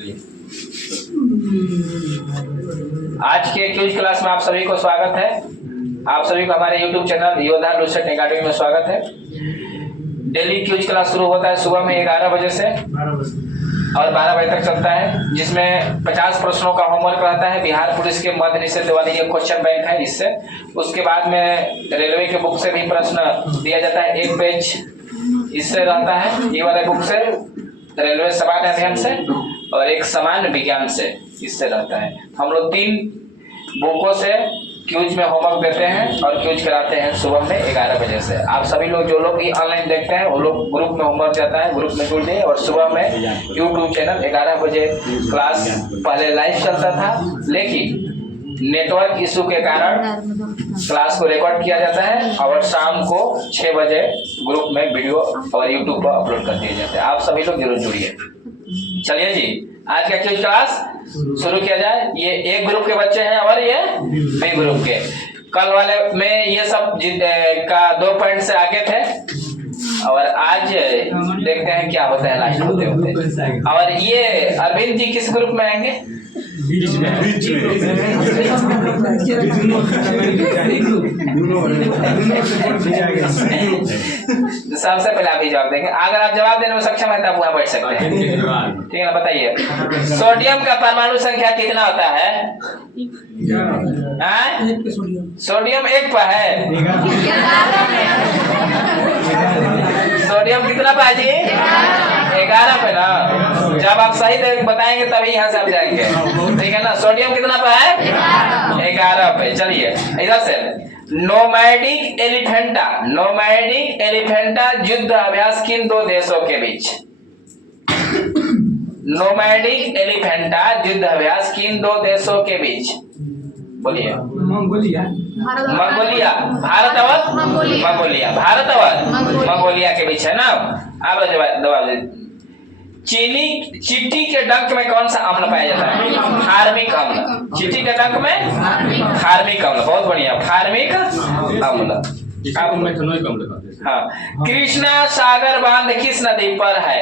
आज के cues class में आप सभी को स्वागत है। आप सभी को हमारे YouTube चैनल योद्धा लुसेंट एकेडमी में स्वागत है। डेली क्यूज क्लास शुरू होता है सुबह में 11 बजे से और 12 बजे तक चलता है, जिसमें 50 प्रश्नों का होमवर्क रहता है। बिहार पुलिस के मध्य निषेध वाली ये क्वेश्चन बैंक है इससे। उसके बाद में रेलवे के बुक से भी प्रश्न दिया जाता है, एक पेज इससे रहता है, ये वाले बुक से, रेलवे सामान्य अध्ययन से और एक सामान्य विज्ञान से इससे रहता है। हम लोग 3 बुकों से क्यूज में होमवर्क देते हैं और क्यूज कराते हैं सुबह में 11 बजे से। आप सभी लोग जो लोग भी ऑनलाइन देखते हैं वो लोग ग्रुप में होमवर्क जाता है, ग्रुप में जुड़ जाइए। और सुबह में यूट्यूब चैनल 11 बजे क्लास पहले लाइव चलता था, लेकिन नेटवर्क इशू के कारण क्लास को रिकॉर्ड किया जाता है और शाम को 6 बजे ग्रुप में वीडियो और यूट्यूब पर अपलोड कर दिए जाते हैं। आप सभी लोग जरूर जुड़िए। चलिए जी, आज का क्यूज क्लास शुरू किया जाए। ये एक ग्रुप के बच्चे हैं और ये बी ग्रुप के। कल वाले में ये सब का 2 पॉइंट से आगे थे और आज देखते हैं क्या होता है लास्ट होते होते। और ये अरविंद जी किस ग्रुप में आएंगे? सबसे पहले आप ही जवाब देंगे। अगर आप जवाब देने में सक्षम है तब वहां बैठ सकते हैं, ठीक है ना? बताइए, सोडियम का परमाणु संख्या कितना होता है? सोडियम 1 पर है। सोडियम कितना पर जी? 11 पे ना। जब आप सही बताएंगे तभी यहाँ से आप जाएंगे, ठीक है ना? सोडियम कितना पे है? 11 पे। चलिए इधर से, नोमैडिक एलिफेंटा युद्ध अभ्यास किन 2 देशों के बीच? नोमैडिक एलिफेंटा युद्ध अभ्यास किन 2 देशों के बीच? बोलिए। मंगोलिया, भारत और मंगोलिया के बीच है ना। आप जवाब दे। चींटी के डंक में कौन सा अम्ल पाया जाता है? फार्मिक अम्ल। चींटी के डंक में फार्मिक अम्ल। बहुत बढ़िया, फार्मिक अम्ल। हाँ, कृष्णा सागर बांध किस नदी पर है?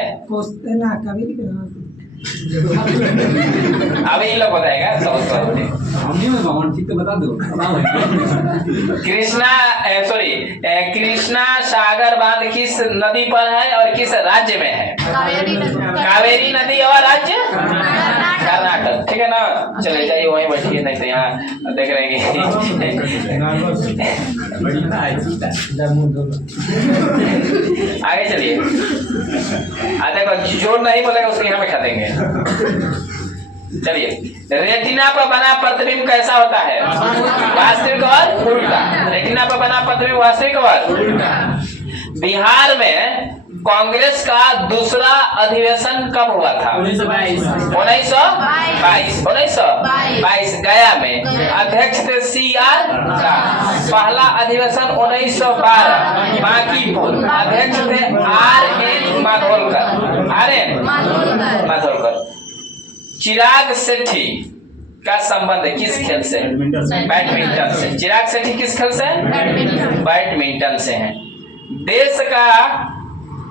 अभी लोग बताएगा सब। बता दो। कृष्णा सागर बांध किस नदी पर है और किस राज्य में है? कावेरी नदी और राज्य कर्नाटक, ठीक है ना? चले जाइए वहीं बैठिए, नहीं तो यहाँ देख रहे हैं। आगे चलिए। देखो, जो नहीं बोलेगा उसको यहाँ बैठा देंगे। चलिए, रेटिना पर बना प्रतिबिंब कैसा होता है? वास्तविक और उल्टा। रेटिना पर बना प्रतिबिंब वास्तविक और उल्टा। बिहार में कांग्रेस का दूसरा अधिवेशन कब हुआ था? 1922 गया में। अध्यक्ष थे CR राव। पहला अधिवेशन 1912 बांकीपुर। अध्यक्ष थे RN माधोलकर। चिराग शेट्टी का संबंध किस खेल से? बैडमिंटन से। चिराग शेट्टी किस खेल से? बैडमिंटन से हैं। देश का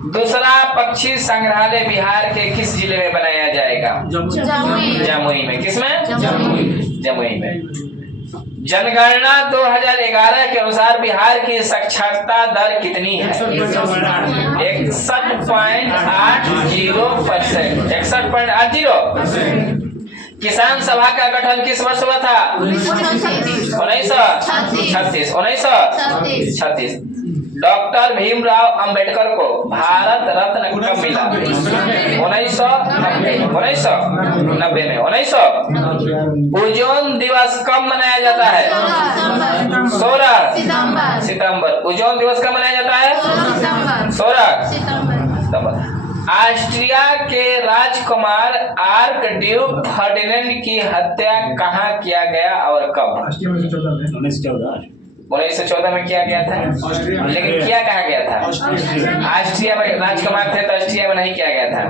दूसरा पक्षी संग्रहालय बिहार के किस जिले में बनाया जाएगा? जमुई में। किसमें? जमुई में। जनगणना 2011 के अनुसार बिहार की साक्षरता दर कितनी है? 61.80%। 61.80%। किसान सभा का गठन किस वर्ष हुआ था? 1936। डॉक्टर भीमराव अंबेडकर को भारत रत्न कब मिला? 1990 में। 1900। ओजोन दिवस कब मनाया जाता है? 16 सितंबर। ओजोन दिवस कब मनाया जाता है? 16 सितंबर। ऑस्ट्रिया के राजकुमार आर्कड्यूक फर्डिनेंड की हत्या कहाँ किया गया और कब? 1914 में किया गया था, लेकिन किया कहाँ गया था? ऑस्ट्रिया में राजकुमार थे तो ऑस्ट्रिया में नहीं किया गया था।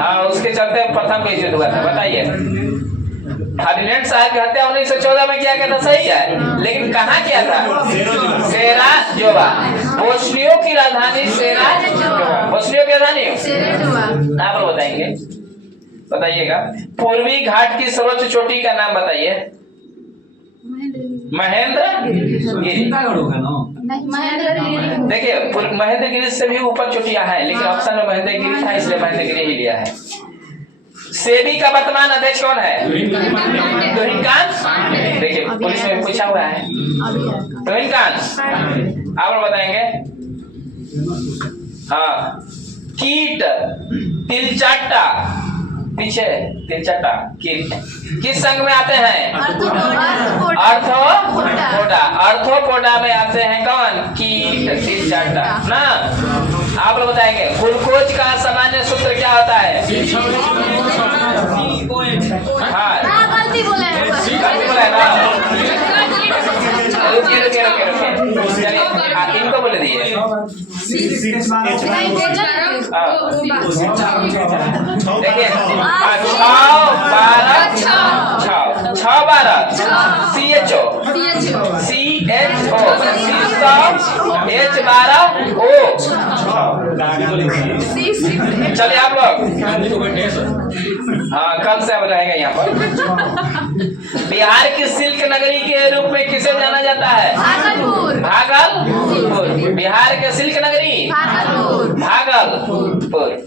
हाँ, उसके चलते प्रथम विश्व युद्ध हुआ था। बताइए, फर्डिनेंड साहब की हत्या 1914 में किया गया था, सही है, लेकिन कहाँ किया था? सेराजोवा। बोस्निया की राजधानी सेराजोवा। बोस्निया की राजधानी आप लोग बताएंगे। बताइएगा। पूर्वी घाट की सर्वोच्च चोटी का नाम बताइए। महेंद्रगिरी। देखिए महेंद्रगिरी से भी ऊपर चोटियां हैं, लेकिन ऑप्शन में महेंद्रगिरी था इसलिए महेंद्रगिरी ही लिया है। सेबी का वर्तमान अध्यक्ष कौन है? तुहिनकांत। देखिए पुलिस में पूछा हुआ है तुहिनकांत। आप बताएंगे। हाँ, कीट तिलचाटा, पीछे तिलचाटा कीट किस संघ में आते हैं? अर्थोपोडा में आते हैं कौन? कीट तिलचाटा ना। आप लोग बताएंगे ग्लूकोज का सामान्य सूत्र क्या होता है? हाँ गलती बोला है ना। रुकिए चलिए इनको बोले दिए। देखिए 6 चलिए आप लोग हाँ कल से अब रहेंगे यहाँ पर। बिहार की सिल्क नगरी के रूप में किसे जाना जाता है? भागलपुर। बिहार के सिल्क नगरी भागलपुर।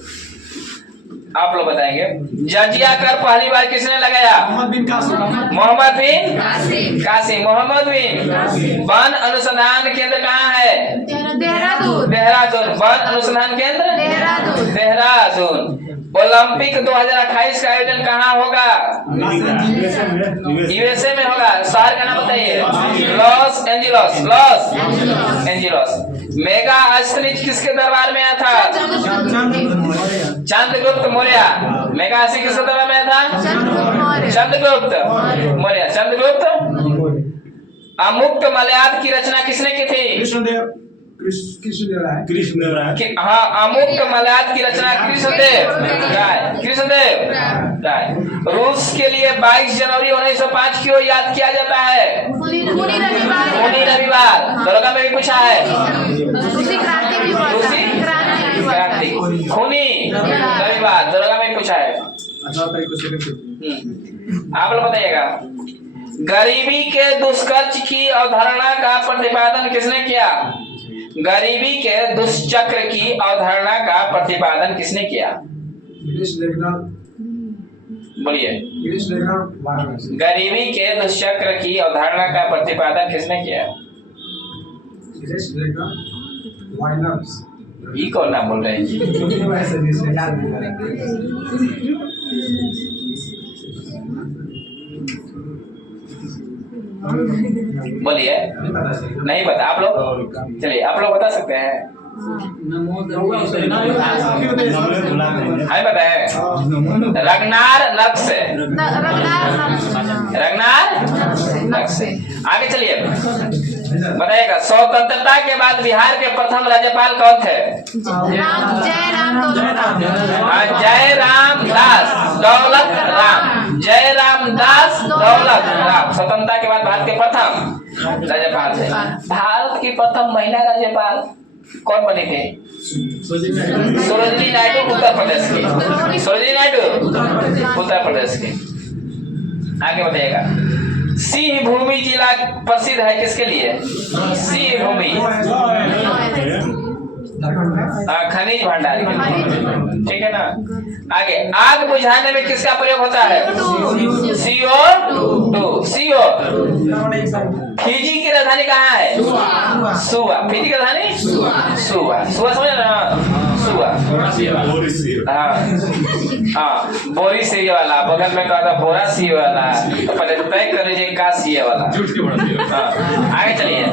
आप लोग बताएंगे जजिया कर पहली बार किसने लगाया? मोहम्मद बिन कासिम। मोहम्मद बिन। वन अनुसंधान केंद्र कहाँ है? देहरादून। वन अनुसंधान केंद्र देहरादून। ओलंपिक 2028 का आयोजन कहाँ होगा? यूएसए में होगा। शहर का नाम बताइए। लॉस एंजिलोस। मेगा अस्त्रिज किसके दरबार में आया था? चंद्रगुप्त मौर्य। मेगा अस्त्रिज किसके दरबार में आया था? चंद्रगुप्त मौर्य। अमुक्त मलयाद की रचना किसने की थी? कृष्णदेव। हाँ, अमुक्त मलयाद की रचना कृष्णदेव राय। रूस के लिए 22 जनवरी 1905 क्यों याद किया जाता है? खूनी रविवार। दरोगा में भी पूछा है। रूसी क्रांति खूनी रविवार दरोगा में पूछा है। आप लोग बताइएगा गरीबी के दुष्कर्ष की अवधारणा का प्रतिपादन किसने किया? गरीबी के दुष्चक्र की अवधारणा का प्रतिपादन किसने किया? बोलिए। गरीबी के दुष्चक्र की अवधारणा का प्रतिपादन किसने किया? ये कौन नाम बोल रहे हैं? बोलिए। नहीं पता आप लोग? चलिए आप लोग बता सकते हैं। हाय बताए। रगनार नक्श। आगे चलिए बताइएगा स्वतंत्रता के बाद बिहार के प्रथम राज्यपाल कौन थे? जयराम दास दौलत राम। स्वतंत्रता के बाद भारत के प्रथम राज्यपाल थे। भारत की प्रथम महिला राज्यपाल कौन बने थे? सरोजिनी नायडू उत्तर प्रदेश की। आगे बताइएगा सिंह भूमि जिला प्रसिद्ध है किसके लिए? सिंह भूमि खनिज भंडार, ठीक है ना। आगे आग बुझाने में किसका प्रयोग होता है? CO2। फिजी की राजधानी कहाँ है? सुआ। फिजी की राजधानी सुआ समझ ना? सुआ। हाँ बोरी सी वाला बगल में कहा था बोरा सी वाला, तो पहले तय कर लीजिए का सी वाला। आगे चलिए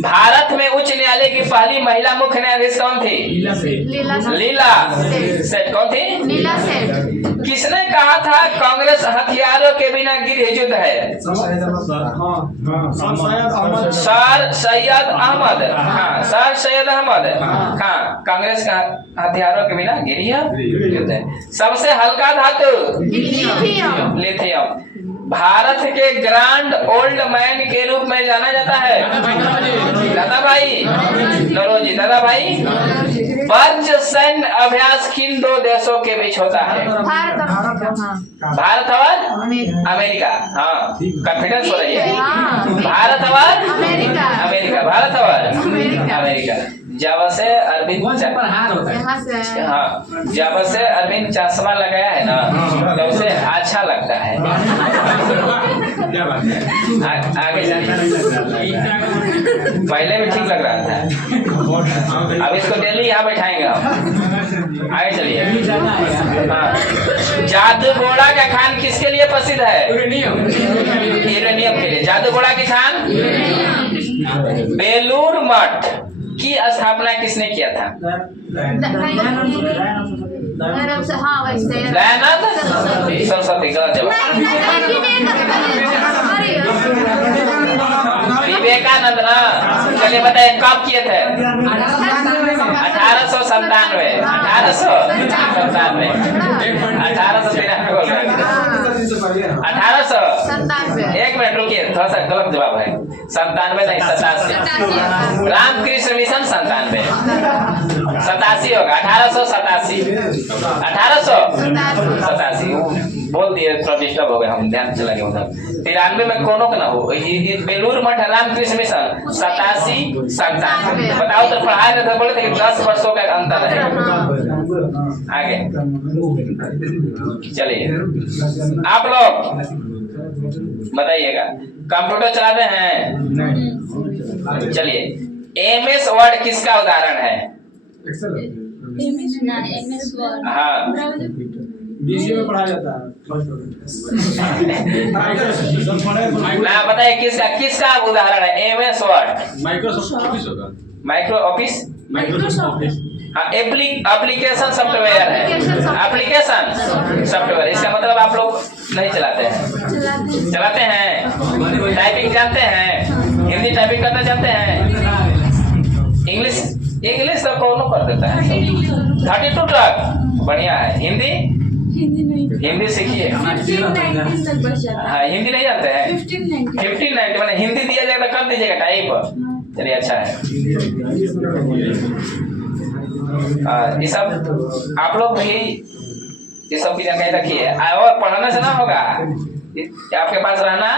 भारत में उच्च न्यायालय की पहली महिला मुख्य न्यायाधीश कौन थी? लीला सेठ। कौन थी? लीला सेठ। किसने कहा था कांग्रेस हथियारों के बिना गिरहिजुद है? सर सैयद अहमद। हाँ सर सैयद अहमद। हाँ कांग्रेस का हथियारों के बिना गिरहिजुद है। सबसे हल्का धातु लिथियम। भारत के ग्रैंड ओल्ड मैन के रूप में जाना जाता है दादा भाई नौरोजी। दादा भाई वर्ज सैन्य अभ्यास किन दो देशों के बीच होता है? भारत और अमेरिका। हाँ, कॉन्फिडेंस हो रही है। भारत और अमेरिका, भारत और अमेरिका। जब से अरविंद चश्मा लगाया है ना, तब से अच्छा लगता है। आगे जाइए। पहले भी ठीक लग रहा था, अब इसको दिल्ली यहाँ बैठाएंगे हम। आगे चलिए। हाँ, जादू घोड़ा का खान किसके लिए प्रसिद्ध है? यूरेनियम के लिए। जादू घोड़ा की खान। बेलूर मठ की स्थापना किसने किया था? दयानंद सरस्वती। गलत जवाब। विवेकानंद ना। चलिए बताइए कब किए थे? 1897। 1897। एक मिनट रुकिए, थोड़ा सा गलत जवाब है। 97 नहीं, 87। रामकृष्ण मिशन 97। 87 होगा। 1887। 1887 बोल दिए, थोड़ा डिस्टर्ब हो गए हम, ध्यान चला गया उधर। 93 में कोनो का ना हो। बेलूर मठ रामकृष्ण मिशन 87 97। बताओ तो पढ़ाए थे, बोले थे कि 10 वर्षों का अंतर है। आगे चलिए, आप लोग बताइएगा, कंप्यूटर चलाते हैं? चलिए, MS वर्ड किसका उदाहरण है? हाँ, बीसीए में पढ़ाया जाता है। ना बताइए किसका उदाहरण है? MS word. माइक्रोसॉफ्ट ऑफिस होगा। Microsoft office. हाँ, एप्लीकेशन सॉफ्टवेयर है। एप्लीकेशन सॉफ्टवेयर, इसका मतलब आप लोग नहीं चलाते हैं? चलाते हैं। टाइपिंग जानते हैं? हिंदी टाइपिंग करना जानते हैं? इंग्लिश तो कौन कर देता है? 32 तक बढ़िया है। हिंदी सीखिए। हाँ, हिंदी नहीं जानते हैं? 1590 मैंने हिंदी दिया जाएगा तो कर दीजिएगा टाइप। चलिए, अच्छा है। ये सब आप लोग भी ये सब की जानकारी रखिए, और पढ़ने से ना होगा, आपके पास रहना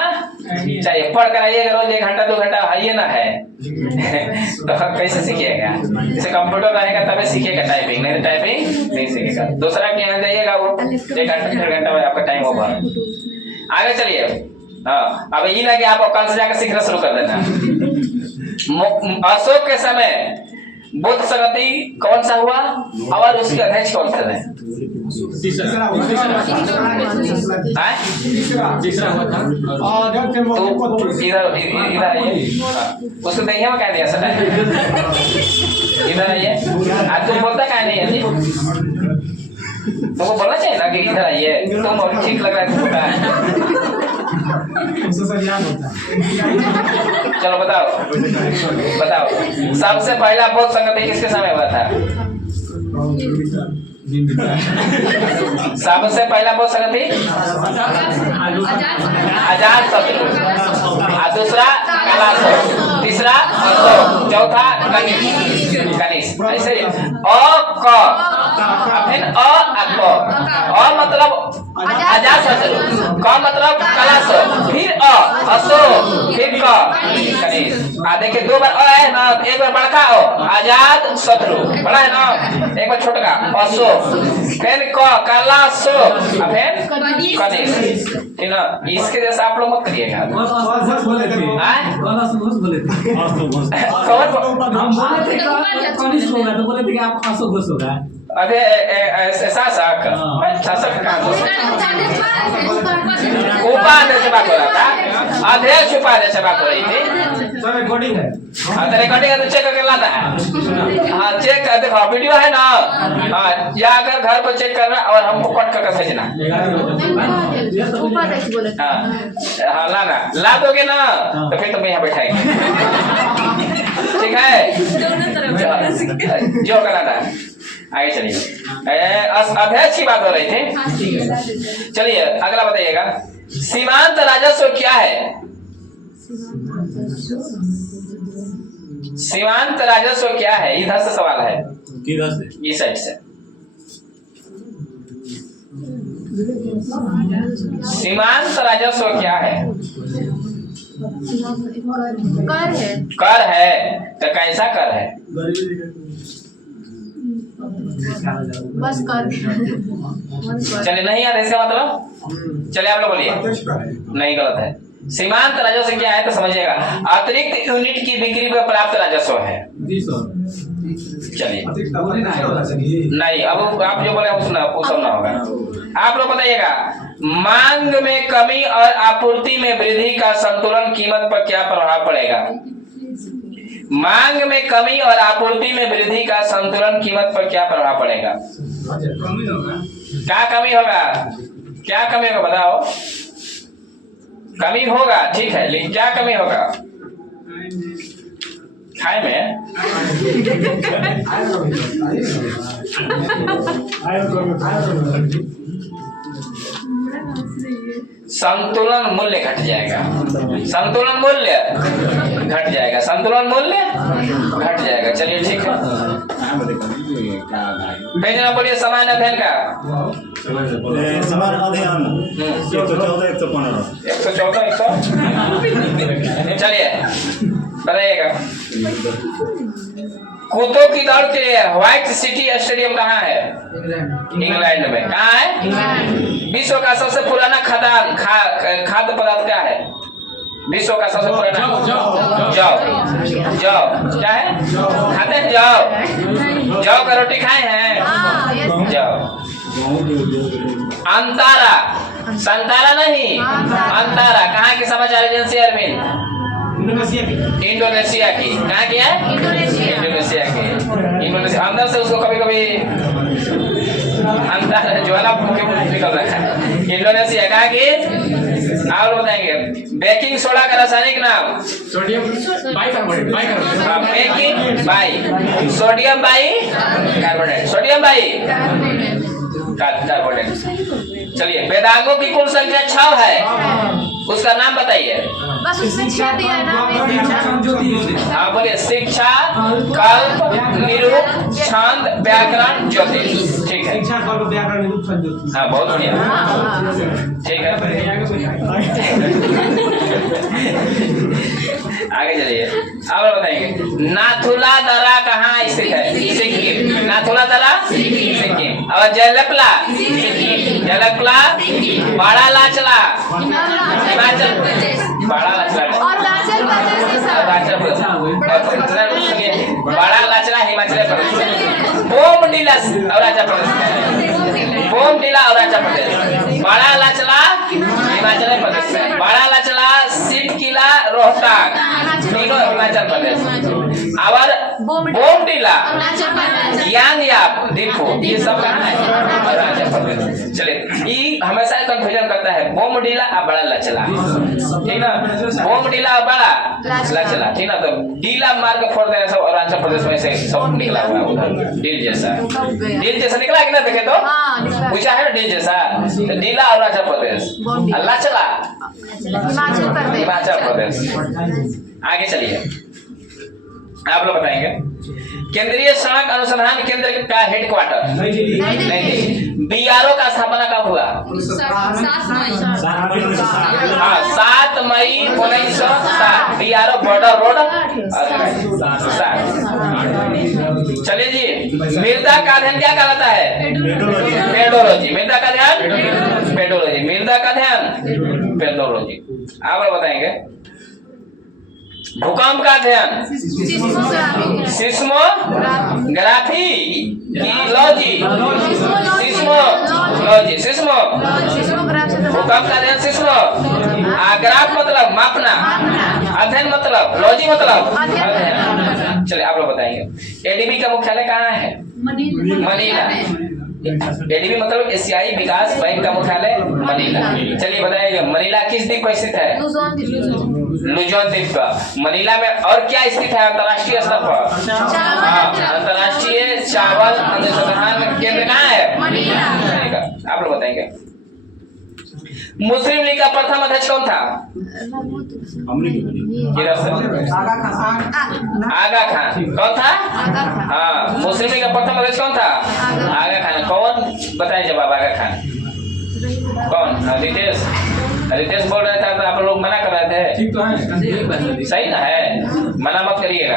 चाहिए। पढ़ कर आइएगा रोज 1 घंटा 2 घंटा आइए ना है तो कैसे सीखिएगा? जैसे कंप्यूटर रहेगा तभी सीखिएगा टाइपिंग, नहीं तो टाइपिंग नहीं सीखेगा। दूसरा के यहाँ जाइएगा, वो 1 घंटा 1.5 घंटा में आपका टाइम ओवर। आगे चलिए। हाँ, अब ये ना कि आप कल से जाकर सीखना शुरू कर देना। अशोक के समय बुद्ध संगति कौन सा हुआ और उसके अध्यक्ष कौन थे? तीसरा हुआ था। इधर आइए, उसको देखिए मैं क्या दिया सर। इधर आइए। आज तुम बोलता क्या नहीं है जी? तुमको बोलना चाहिए ना कि इधर आइए, तुम ठीक लग रहा है तुमको। चलो बताओ, सबसे पहला बौद्ध संगति किसके समय हुआ था? सबसे पहला बौद्ध संगति अजातशत्रु, दूसरा कलाशोक, तीसरा अशोक, चौथा कनिष्क। ऐसे अ मतलब अजातशत्रु, क मतलब कलाशोक, फिर अशोक, फिर कनिष्क। देखिए 2 बार है ना, एक बार बड़का अजातशत्रु बड़ा है ना, एक बार छोटा अशोक, फिर कलाशोक, फिर कनिष्क। ठीक ना? इसके जैसा आप लोग मत करिएगा। अरे शासक उपाध्यक्ष बात हो रहा था, अध्यक्ष उपाध्यक्ष बात हो रही थी। रिकॉर्डिंग है तो चेक करके लाना है। हाँ, चेक देखो, वीडियो है ना। हाँ, जाकर घर पर चेक करना और हमको कट करके भेजना। हाँ, लाना, ला दोगे ना तो फिर तुम यहाँ बैठाएंगे। ठीक है, जो कराना है। आगे चलिए, अध्यक्ष की बात हो रही थी। चलिए अगला बताइएगा, सीमांत राजस्व क्या है? सीमांत राजस्व क्या है? इधर से सवाल है। किधर से? इस साइड से। सीमांत राजस्व क्या है? कर है। कर है। तो कैसा कर है? बस कर। चलिए नहीं याद इसका मतलब, चलिए आप लोग बोलिए। नहीं, गलत है। सीमांत राजस्व क्या है तो समझिएगा, अतिरिक्त यूनिट की बिक्री पर प्राप्त राजस्व है। चलिए नहीं, अब आप जो बोले वो सुना, वो सब ना होगा। आप लोग बताइएगा, मांग में कमी और आपूर्ति में वृद्धि का संतुलन कीमत पर क्या प्रभाव पड़ेगा? मांग में कमी और आपूर्ति में वृद्धि का संतुलन कीमत पर क्या प्रभाव पड़ेगा? क्या कमी होगा? क्या कमी होगा बताओ? कमी होगा, ठीक है, लेकिन क्या कमी होगा? खाए में संतुलन मूल्य घट जाएगा। संतुलन मूल्य घट जाएगा। संतुलन मूल्य घट जाएगा। चलिए ठीक है, पेज नंबर बोलिए। समान अध्ययन का समान अध्ययन 114 115 114 चलिए बताइएगा। कुत्तों की दौड़ के लिए व्हाइट सिटी स्टेडियम कहाँ है? इंग्लैंड में। कहाँ है? विश्व का सबसे पुराना खाद्य पदार्थ क्या है? विश्व का सबसे पुराना जौ। क्या है? खाते हैं जौ का रोटी खाए हैं? जौ। अंतारा, संतारा नहीं, अंतारा कहाँ की समाचार एजेंसी? अरविंद, इंडोनेशिया की। कहाँ की है? इंडोनेशिया की। इंडोनेशिया अंदर से उसको कभी कभी अंदर ज्वालामुखी निकल रहा है। इंडोनेशिया कहाँ की? और बताएंगे। बेकिंग सोडा का रासायनिक नाम? Sodium bicarbonate. Baking by sodium by carbonate. Sodium by carbonate. चलिए, वेदांगों की कुल संख्या 6 है, उसका नाम बताइए। बस उसमें 6 दिया है ना। हाँ बोलिए। शिक्षा, कल्प, निरूप, छंद, व्याकरण, ज्योतिष। ठीक है, हाँ बहुत बढ़िया, ठीक है। आगे चलिए, अब बताएंगे। नाथुला दरा कहाँ स्थित है? सिक्किम। नाथुला दरा सिक्किम। और जलपला बड़ा लाचला हिमाचल प्रदेश। बड़ा लाचला अरुणाचल प्रदेश है सर। बड़ा लाचला हिमाचल प्रदेश। बोमडिला अरुणाचल प्रदेश। बोमडिला अरुणाचल प्रदेश। बड़ा लाचला हिमाचल प्रदेश। बड़ा लाचला सिटकिला रोहतक, तीनों हिमाचल प्रदेश। और बोमडिला यांगयाप दीपो, ये सब कहाँ है? अरुणाचल प्रदेश। चलिए, ये हमेशा कंफ्यूजन करता है, बोमडिला और बड़ा लाचला, ठीक ना? बोमडिला और बड़ा लाचला, ठीक ना? तो डीला मार के फोड़ देना, सब अरुणाचल प्रदेश में से सब निकला हुआ है उधर, डील जैसा। डील जैसा निकला कि ना? देखे तो पूछा है ना, डील जैसा। तो डीला अरुणाचल प्रदेश, लाचला हिमाचल प्रदेश। आगे चलिए, आप लोग बताएंगे। केंद्रीय सड़क अनुसंधान केंद्र का हेडक्वार्टर नई दिल्ली। बीआरओ का स्थापना कब हुआ? 7 मई 1907। BRO border road. चलिए जी, मृदा का अध्ययन क्या कहलाता है? पेडोलॉजी। मृदा का ध्यान पेडोलॉजी। मृदा का ध्यान पेडोलॉजी। आप लोग बताएंगे। भूकंप का अध्ययन सिस्मोग्राफी की लॉजी। भूकंप का अध्ययन सिस्मो। ग्राफ मतलब मापना, अध्ययन मतलब लॉजी मतलब अध्ययन। चलिए आप लोग बताएंगे। एडीबी का मुख्यालय कहाँ है? मनीला। एडीबी मतलब एशियाई विकास बैंक का मुख्यालय मनीला। चलिए बताइए, मनीला किस द्वीप पर स्थित है? लुजोन द्वीप पर। मनीला में और क्या स्थित है अंतर्राष्ट्रीय स्तर पर? अंतर्राष्ट्रीय चावल अनुसंधान केंद्र कहाँ है? मनीला। आप लोग बताएंगे। मुस्लिम लीग का प्रथम अध्यक्ष कौन था? हमने की बनी। इधर से आगा खान कौन था? हाँ, मुस्लिम लीग का प्रथम अध्यक्ष कौन था? आगा खान। कौन बताए जवाब? आगा खान कौन? रितेश। रितेश बोल रहे थे तो आप लोग मना कर रहे थे। ठीक तो है, सही ना है, मना मत करिएगा।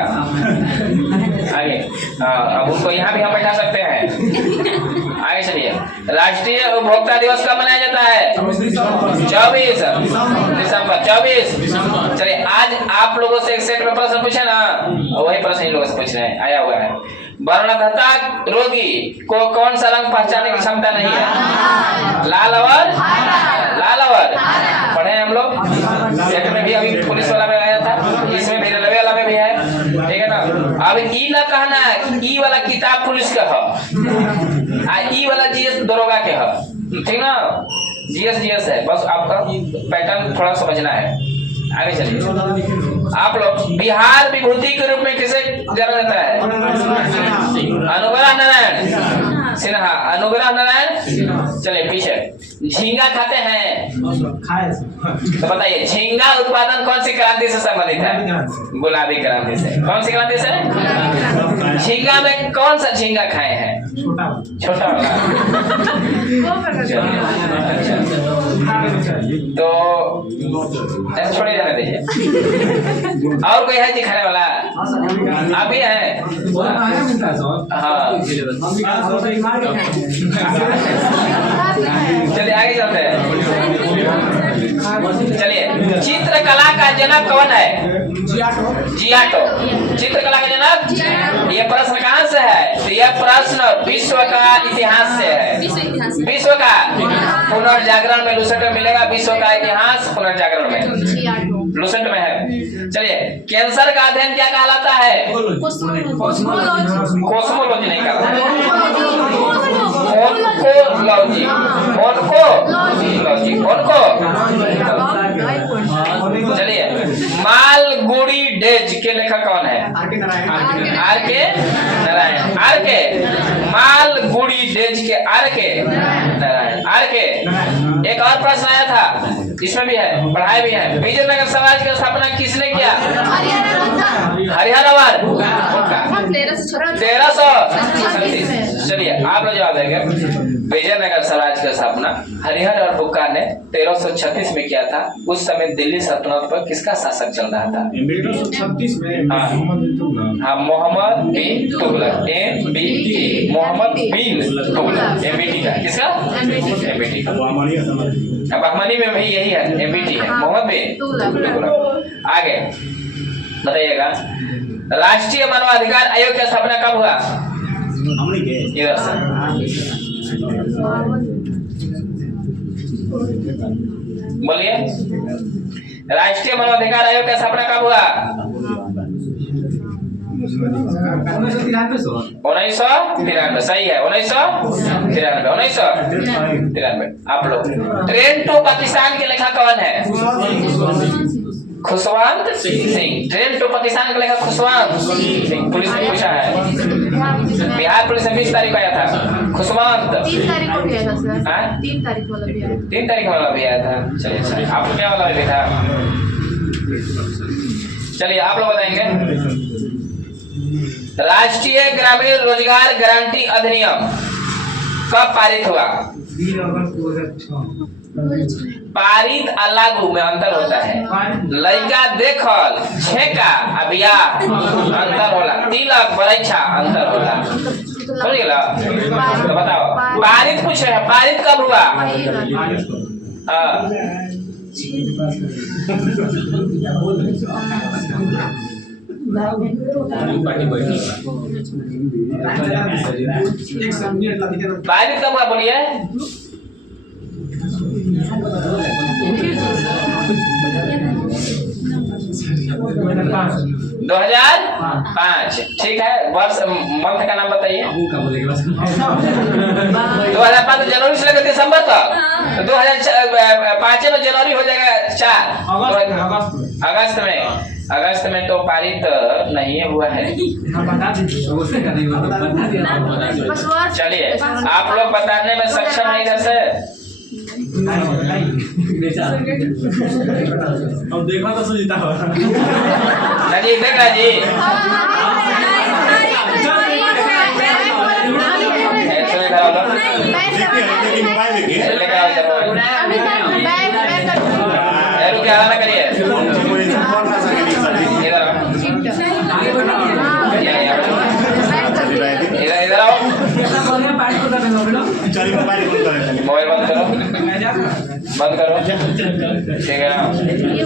आगे अब उनको यहाँ भी हम बैठा सकते हैं। आगे चलिए। राष्ट्रीय उपभोक्ता दिवस कब मनाया जाता है? 24 दिसंबर। 24 चलिए, आज आप लोगों से एक सेट में प्रश्न पूछे ना, वही प्रश्न इन लोगों से पूछ रहे हैं, आया हुआ है। वर्णतंत्रता रोगी को कौन सा रंग पहचानने की क्षमता नहीं है? लाल और पढ़े हम लोग। एक में भी अभी पुलिस वाला में आया था, इसमें भी रेलवे वाला में भी है, ठीक है ना। अब ई ना कहना है ई वाला किताब पुलिस का है, ई वाला जीएस दरोगा के है, ठीक ना। जीएस है, बस आपका पैटर्न थोड़ा समझना है। आगे चलिए। आप लोग बिहार विभूति के रूप में किसे जाना जाता है? अनुग्रह नारायण सिन्हा। अनुग्रह नारायण। चलिए पीछे। झींगा खाते हैं तो बताइए, झींगा उत्पादन कौन सी क्रांति से संबंधित है? गुलाबी क्रांति से। कौन सी क्रांति से? झींगा में कौन सा झींगा खाए हैं? छोटा वाला। तो ऐसे छोड़े जाने दीजिए। और कोई है दिखाने वाला? आप ही है? हाँ, चलिए आगे चलते हैं। चलिए, चित्रकला का जनक कौन है? जियाटो। चित्रकला का जनक? ये प्रश्न कहाँ से है? तो यह प्रश्न विश्व का इतिहास से है। विश्व का पुनर्जागरण में लुसेंट में मिलेगा। विश्व का इतिहास पुनर्जागरण में लुसेंट में है। चलिए, कैंसर का अध्ययन क्या कहलाता है? कोस्मोलॉजी नहीं कहलाता, चलिए, मालगुडी डेज के लेखक कौन है? आर के नारायण। आर के मालगुडी डेज के आर के नारायण। आर के। एक और प्रश्न आया था, इसमें भी है, पढ़ाई भी है। विजयनगर साम्राज्य की स्थापना किसने किया? हरिहर। 1336। चलिए आप लोग जवाब देंगे। विजयनगर साम्राज्य की स्थापना हरिहर और बुक्का ने 1336 में किया था। उस समय दिल्ली सल्तनत पर किसका शासक चल रहा था? 1336 में हाँ, मोहम्मद बिन तुगलक। MBT, मोहम्मद बिन तुगलक। MBT का किसका? MBT का। बहमनी में भी यही है, MBT है, मोहम्मद बिन तुगलक। आगे बताइएगा, राष्ट्रीय मानवाधिकार आयोग की स्थापना कब हुआ? इधर से बोलिए। राष्ट्रीय मानवाधिकार आयोग की स्थापना कब हुआ? 1993। सही है, 1993। आप लोग, ट्रेन टू पाकिस्तान के लेखक कौन है? खुशवंत सिंह। ट्रेन टू पाकिस्तान के लेखक खुशवंत सिंह। पुलिस ने पूछा है, बिहार पुलिस ने 20 तारीख को आया था। खुशवंत 3 तारीख को भी आया था सर। 3 तारीख वाला भी आया। 3 तारीख वाला भी आया था। चलिए चलिए, आपको क्या वाला भी था? चलिए आप लोग बताएंगे। राष्ट्रीय ग्रामीण रोजगार गारंटी अधिनियम कब पारित हुआ? पारित और लागू में अंतर होता है। लड़का देखल, छेका आ बियाह अंतर होला। तिलक परीक्षा अंतर होला। समझ गेला? तो बताओ, पारित पूछे है, पारित कब हुआ? पारित कब हुआ बोलिए? 2005। ठीक है, वर्ष मंथ का नाम बताइए। 2005 जनवरी से लेकर दिसंबर तक। 2005 में जनवरी हो जाएगा 4 अगस्त में। अगस्त में तो पारित नहीं हुआ है। चलिए, आप लोग बताने में सक्षम है इधर से? अब देखा तो सुनीता हो नजीक देख रहा जी चलो इधर आओ मोबाइल देखिए लेकर आओ इधर रुक आराम ना करिए इधर इधर आओ मोबाइल बंद करो ठीक है ना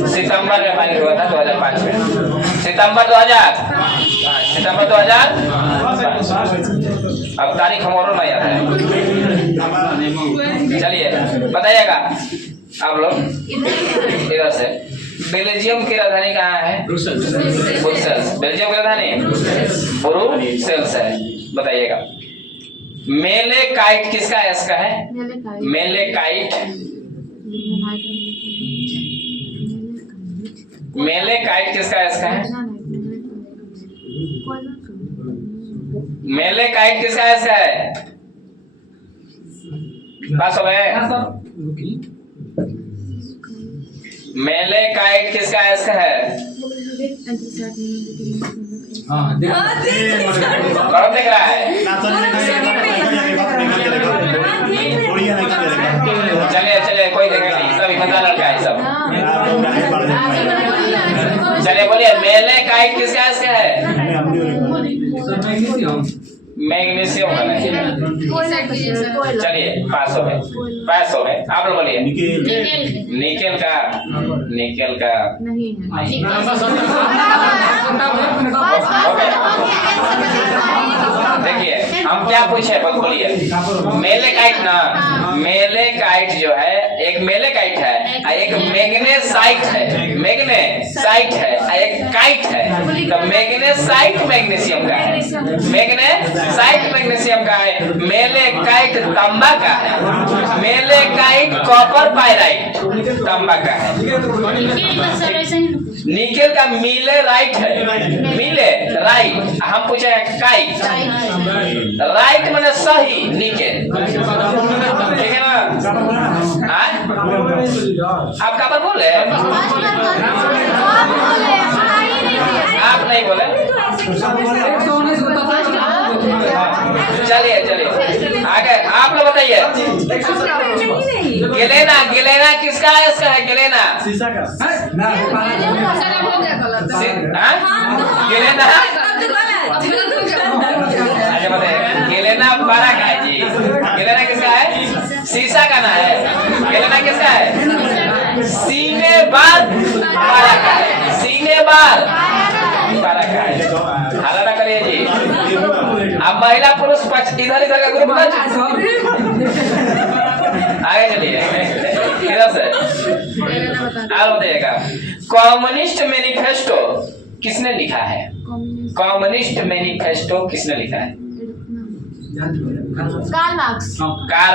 सितंबर में फाइनल हुआ था 2005 में सितंबर 2000 अब तारीख हम और नहीं आता है चलिए बताइएगा आप लोग इधर से बेल्जियम की राजधानी कहाँ है ब्रुसेल्स बेल्जियम की राजधानी ब्रुसेल्स है बताइएगा मेले काइट किसका है इसका है मेले काइट किसका है इसका है मेले काइट किसका है इसका है पास हो गए मेले काइट किसका है इसका है कौन देख रहा है चलिए कोई देखेगा नहीं सब ईमानदार लड़का है सब चलिए बोलिए मेले काइट किसका है इसका है मैग्नीशियम का नहीं चलिए पास हो गए आप लोग बोलिए निकेल का नहीं देखिए हम क्या पूछे बोलिए मेले काइट ना मेले काइट जो है एक मेले काइट है एक मैग्नेसाइट है एक काइट है तो मैग्नेसाइट मैग्नीशियम का है मैग्नेसाइट मैग्नीशियम का है मेले काइट तांबा का है मेले काइट कॉपर पाइराइट तांबा का है निकेल का मिले राइट है मिले राइट हम पूछे काइट राइट माने सही निकेल ठीक है ना आप कहाँ पर बोले आप नहीं बोले चलिए आगे आप लोग बताइए गिलेना किसका है इसका है गिलेना शीशा का गिलेना अच्छा बताइए गिलेना बड़ा का है जी गिलेना किसका है शीशा का ना है गिलेना किसका है सीने बार बड़ा का है सीने बार बड़ा का है हाला ना करिए जी अब महिला पुरुष इधर का ग्रुप आगे चलिए इधर से आप बताइएगा कम्युनिस्ट मैनिफेस्टो किसने लिखा है कम्युनिस्ट मैनिफेस्टो किसने लिखा है कार्ल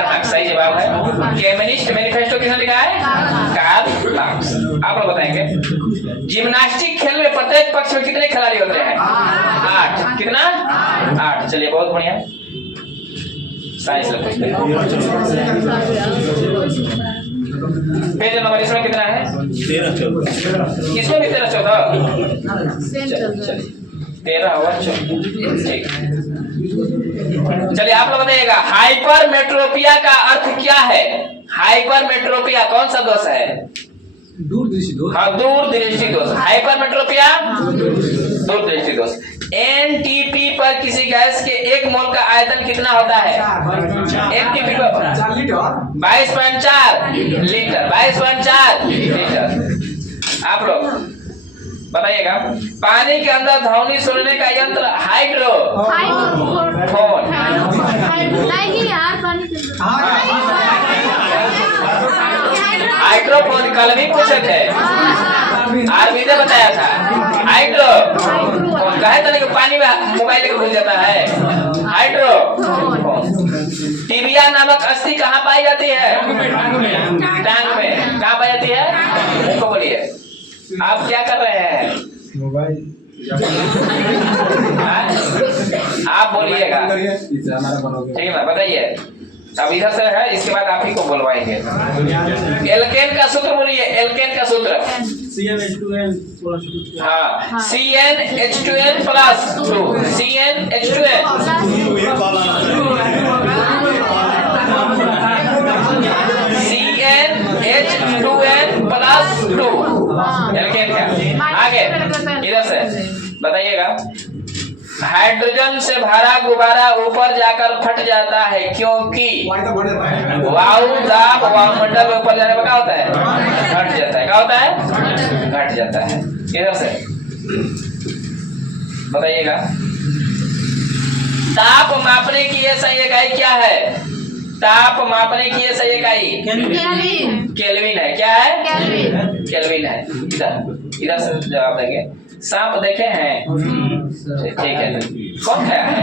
मार्क्स सही जवाब है कम्युनिस्ट मैनिफेस्टो किसने लिखा है कार्ल मार्क्स आप लोग बताएंगे जिम्नास्टिक खेल में प्रत्येक पक्ष में कितने खिलाड़ी होते हैं 8 कितना 8 चलिए बहुत बढ़िया साइंस में पूछते हैं पेज नंबर इसमें कितना है 13 इसमें भी 13 और 14 ठीक चलिए आप लोग बताइएगा हाइपर मेट्रोपिया का अर्थ क्या है हाइपर मेट्रोपिया कौन सा दोष है दूरदृष्टि दोष हाइपर मेट्रोपिया दूरदृष्टि दोष एनटीपी पर किसी गैस के 1 मोल का आयतन कितना होता है एनटीपी पर 22.4 लीटर 22.4 लीटर आप लोग बताइएगा पानी के अंदर ध्वनि सुनने का यंत्र हाइड्रोफोन नहीं यार पानी के हाइड्रोफोन कल भी पूछे थे आरबी ने बताया था हाइड्रोफोन कहे तो नहीं पानी में मोबाइल लेकर घुस जाता है हाइड्रोफोन टिबिया नामक अस्थि कहाँ पाई जाती है टांग में कहाँ पाई जाती है उनको बोलिए आप क्या कर रहे हैं मोबाइल आप बोलिएगा ठीक है ना बताइए अब इधर से है, इसके बाद आप ही को बोलवाएंगे। एल्केन का सूत्र बोलिए, एल्केन का सूत्र। हाँ, CnH2n plus 2, CnH2n CnH2n plus 2 alkene का। आगे इधर से बताइएगा, हाइड्रोजन से भरा गुब्बारा ऊपर जाकर फट जाता है क्योंकि वायु दाब वायुमंडल में ऊपर जाने पर क्या होता है? घट जाता है। क्या होता है? घट जाता है। इधर से बताइएगा, ताप मापने की ये सही इकाई क्या है? ताप मापने की ये सही इकाई केल्विन है। क्या है? केल्विन है। इधर से जवाब देंगे। सांप देखे हैं? ठीक है, कौन खाया है?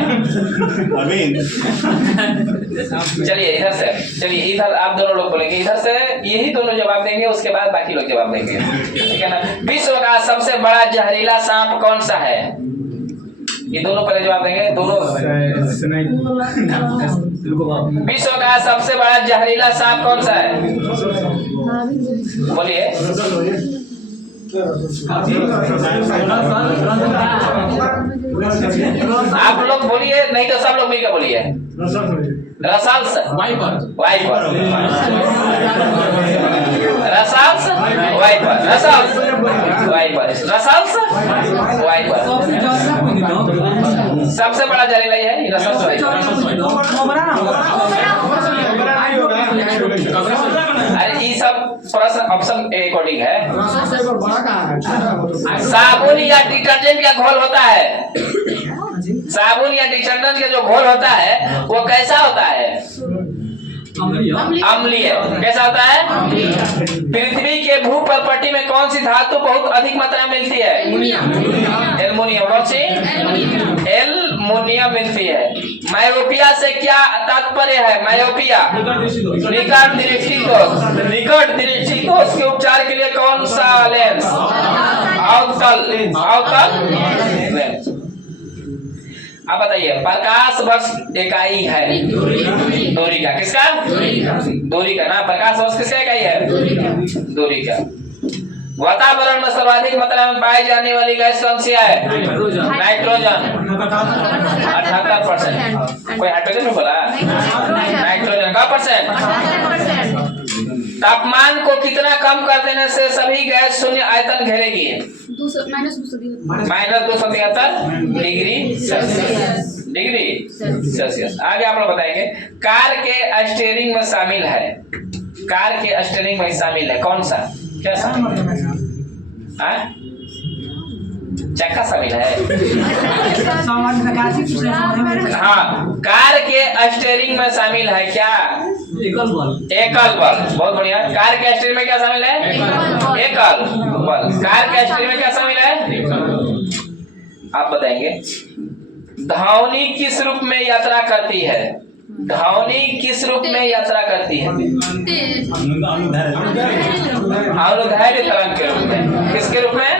चलिए इधर से, चलिए इधर आप दोनों लोग बोलेंगे, इधर से यही दोनों जवाब देंगे, उसके बाद बाकी लोग जवाब देंगे, ठीक है ना। विश्व का सबसे बड़ा जहरीला सांप कौन सा है? ये दोनों पहले जवाब देंगे, दोनों। विश्व का सबसे बड़ा जहरीला सांप कौन सा है? बोलिए। आप लोग बोलिए, नहीं तो सब लोग मिलकर बोलिए। Russell's viper, viper, Russell's viper, Russell's viper, Russell's viper. सबसे बड़ा जहरीला है ये रसाल्स वाइपर। अरे ये सब प्रश्न ऑप्शन ए अकॉर्डिंग है। साबुन या डिटर्जेंट का घोल होता है, साबुन या डिटर्जेंट का जो घोल होता है वो कैसा होता है? अम्लीय। कैसा होता है? पृथ्वी के भूपर्पटी में कौन सी धातु बहुत अधिक मात्रा में मिलती है? एल्युमिनियम। कौन सी? एल्युमिनियम मिलती है। मायोपिया से क्या तात्पर्य है? मायोपिया निकट दृष्टि दोष, निकट दृष्टि दोष के उपचार के लिए कौन सा लेंस? अवतल, अवतल लेंस। आप बताइए, प्रकाश वर्ष इकाई है दूरी का। किसका? दूरी का ना। प्रकाश वर्ष किसका इकाई है? दूरी का। वातावरण में सर्वाधिक मात्रा में पाई जाने वाली गैस कौन सी है? नाइट्रोजन 78%। कोई हाइड्रोजन में बोला? नाइट्रोजन का परसेंट। तापमान को कितना कम कर देने से सभी गैस शून्य आयतन घेरेगी? -273 डिग्री सेल्सियस, डिग्री सेल्सियस। आगे आप लोग बताएंगे, कार के स्टीयरिंग में शामिल है, कार के स्टीयरिंग में शामिल है कौन सा? क्या शामिल है? चक्का शामिल है। हाँ, कार के स्टीयरिंग में शामिल है क्या? एकल बल। एकल बल, बहुत बढ़िया। कार के स्टीयरिंग में क्या शामिल है? एकल बल। कार के स्टीयरिंग में क्या शामिल है? आप बताएंगे, धावनी किस रूप में यात्रा करती है? धावनी किस रूप में यात्रा करती है? अनुदैर्घ्य तरंग के रूप में। किसके रूप में?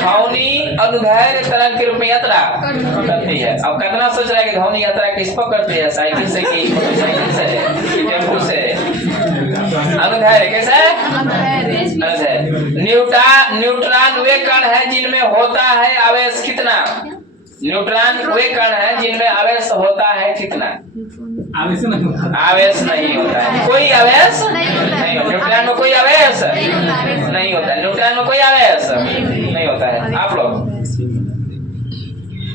धावनी अनुदैर्घ्य तरंग के रूप में यात्रा करती है। अब कितना सोच रहा है कि धावनी यात्रा किस पर करती है? साइकिल से कि मोटरसाइकिल से, टेम्पो से? अनुदैर्घ्य कैसे? अनुदैर्घ्य। न्यूट्रॉन वे कण है जिनमें होता है आवेश कितना? न्यूट्रॉन वे कण है जिनमें आवेश होता है कितना? आवेश नहीं होता है। कोई आवेश नहीं होता। न्यूट्रॉन में कोई आवेश नहीं होता है। न्यूट्रॉन में कोई आवेश नहीं होता है। आप लोग,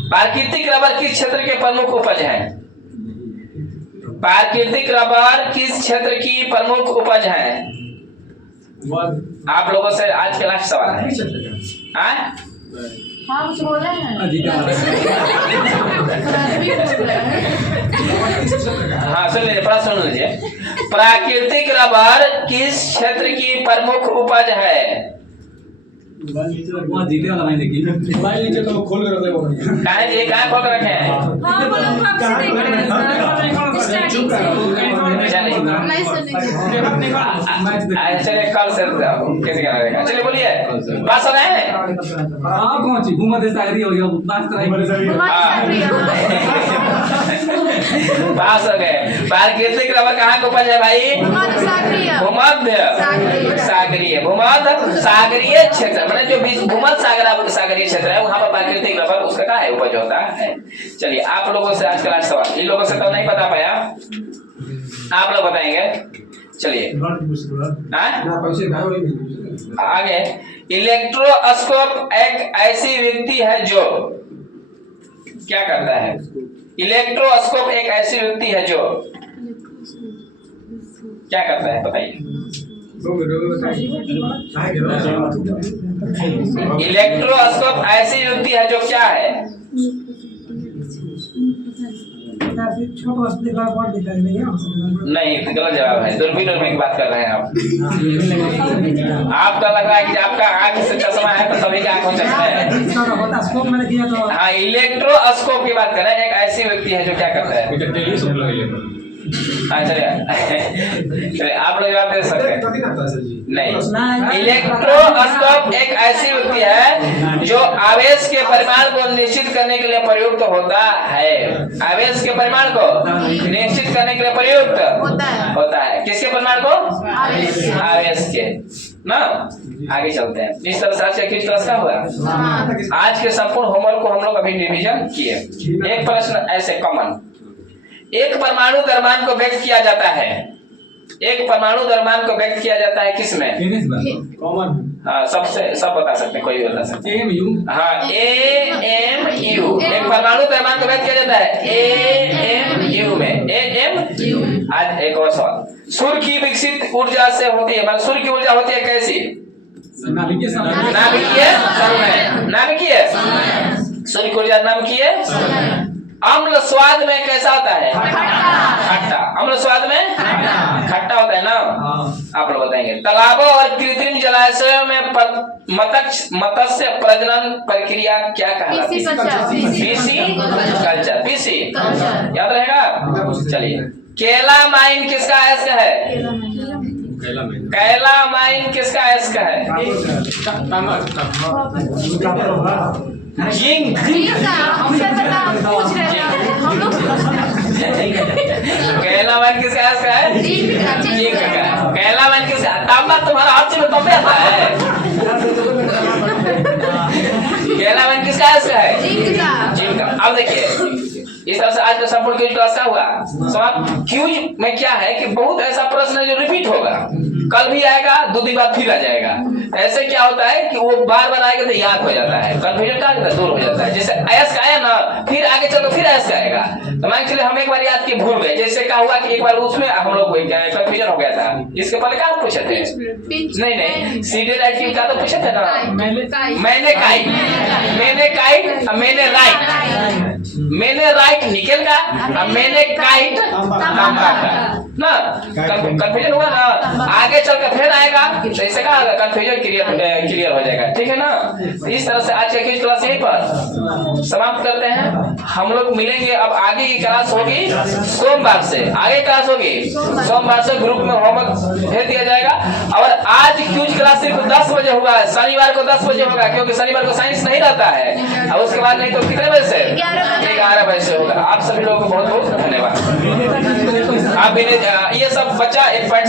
प्राकृतिक रबर किस क्षेत्र के प्रमुख उपज है? प्राकृतिक रबर किस क्षेत्र की प्रमुख उपज है? आप लोगों से आज के लास्ट सवाल है। हाँ कुछ बोल रहे हैं। हाँ सुन लीजिए, प्रश्न सुन लीजिए। प्राकृतिक रबर किस क्षेत्र की प्रमुख उपज है? तो खोल कर कहाँ खोल कर रखे हैं? चलिए कल से कैसे क्या रहेगा? चलिए बोलिए, पास हो गए हैं? हाँ पहुंची घूमते सागरी हो गया, बात कराई। पास हो गए। प्राकृतिक रबर कहाँ को उपज है भाई? भूमध्य सागरीय, भूमध्य सागरीय क्षेत्र, मतलब जो भूमध्य सागरीय क्षेत्र है वहां पर प्राकृतिक रबर उसका क्या है उपज होता है। चलिए आप लोगों से आज का लास्ट सवाल, इन लोगों से तो नहीं बता पाया, आप लोग बताएंगे। चलिए आगे, इलेक्ट्रोस्कोप एक ऐसी व्यक्ति है जो क्या करता है? इलेक्ट्रोस्कोप एक ऐसी व्यक्ति है जो क्या करता है बताइए? इलेक्ट्रोस्कोप ऐसी युक्ति है जो क्या है? नहीं, गलत जवाब है। दूरबीन की बात कर रहे हैं आप। आपका लग रहा है कि आपका आंख से चश्मा है तो सभी के आंखों में चश्मा है। हाँ, इलेक्ट्रोस्कोप की बात कर रहे हैं, एक ऐसी व्यक्ति है जो क्या करता है? हाँ चलिए आप लोग जवाब दे सकते हैं। नहीं, इलेक्ट्रोस्कोप एक ऐसी व्यक्ति है जो आवेश के परिमाण को निश्चित करने के लिए प्रयुक्त होता है। आवेश के परिमाण को निश्चित करने के लिए प्रयुक्त होता है। किसके परिमाण को? आवेश के ना। आगे चलते हैं। इस तरह से आज का क्विज क्लास का हुआ। आज के संपूर्ण होमवर्क को हम लोग अभी रिवीजन किए। एक प्रश्न ऐसे कॉमन, एक परमाणु द्रव्यमान को व्यक्त किया जाता है, एक परमाणु द्रव्यमान को व्यक्त किया जाता है किसमें? कॉमन। हाँ, सबसे सब बता सकते हैं, कोई भी बता सकते हैं। हाँ, AMU, एक परमाणु द्रव्यमान को व्यक्त किया जाता है AMU में, AMU। आज एक और सवाल, सूर्य की विकसित ऊर्जा से होती है, मतलब सूर्य की ऊर्जा होती है कैसी? नाभिकीय सूर्य की ऊर्जा नाभिकीय। अम्ल स्वाद में कैसा होता है? खट्टा। अम्ल स्वाद में खट्टा होता है ना। आप लोग बताएंगे। तालाबों और कृत्रिम जलाशयों में मत्स्य प्रजनन प्रक्रिया क्या कहलाती है? पिसीकल्चर। पीसी याद रहेगा। चलिए, कैलामाइन किसका अयस्क है? कैलामाइन किसका अयस्क है? जिंक। कैलामाइन किसका अयस्क है? जिंक का। कैलामाइन किसका? तांबा तुम्हारा हाथ में तांबा आता है। कैलामाइन किसका अयस्क है? जिंक का। अब देखिए, इस तरह से आज का संपूर्ण क्विज क्लास का हुआ समाप्त। क्विज में क्या है कि बहुत ऐसा प्रश्न है जो रिपीट होगा, कल भी आएगा, 2 दिन बाद फिर आ जाएगा। ऐसे क्या होता है कि वो बार बार आएगा तो याद हो जाता है, कंफ्यूजन का दूर हो जाता है। जैसे अयस्क आया ना, फिर आगे चलो फिर अयस्क आएगा। तो मान चलिए हम एक बार याद किए भूल गए, जैसे क्या हुआ कि एक बार उसमें हम लोग कंफ्यूजन हो गया था। इसके पहले क्या पूछे थे? नहीं, सीधे राइट का तो पूछे थे ना। मैंने काइट, मैंने राइट, मैंने राइट निकल का, मैंने काइट तांबा का ना। कंफ्यूजन हुआ ना, आगे चल कर फिर आएगा तो इससे क्या होगा? कंफ्यूजन क्लियर हो जाएगा। ठीक है ना। इस तरह से आज का क्विज क्लास यहीं पर समाप्त करते हैं। हम लोग मिलेंगे, अब आगे की क्लास होगी सोमवार से। आगे क्लास होगी सोमवार से, ग्रुप में होमवर्क भेज दिया जाएगा। और आज क्विज क्लास सिर्फ 10 बजे हुआ है, शनिवार को 10 बजे होगा, क्योंकि शनिवार को साइंस नहीं रहता है। और उसके बाद नहीं तो कितने बजे से? 11 बजे से होगा। आप सभी लोगों को बहुत बहुत धन्यवाद। आप ये सब बच्चा एक पॉइंट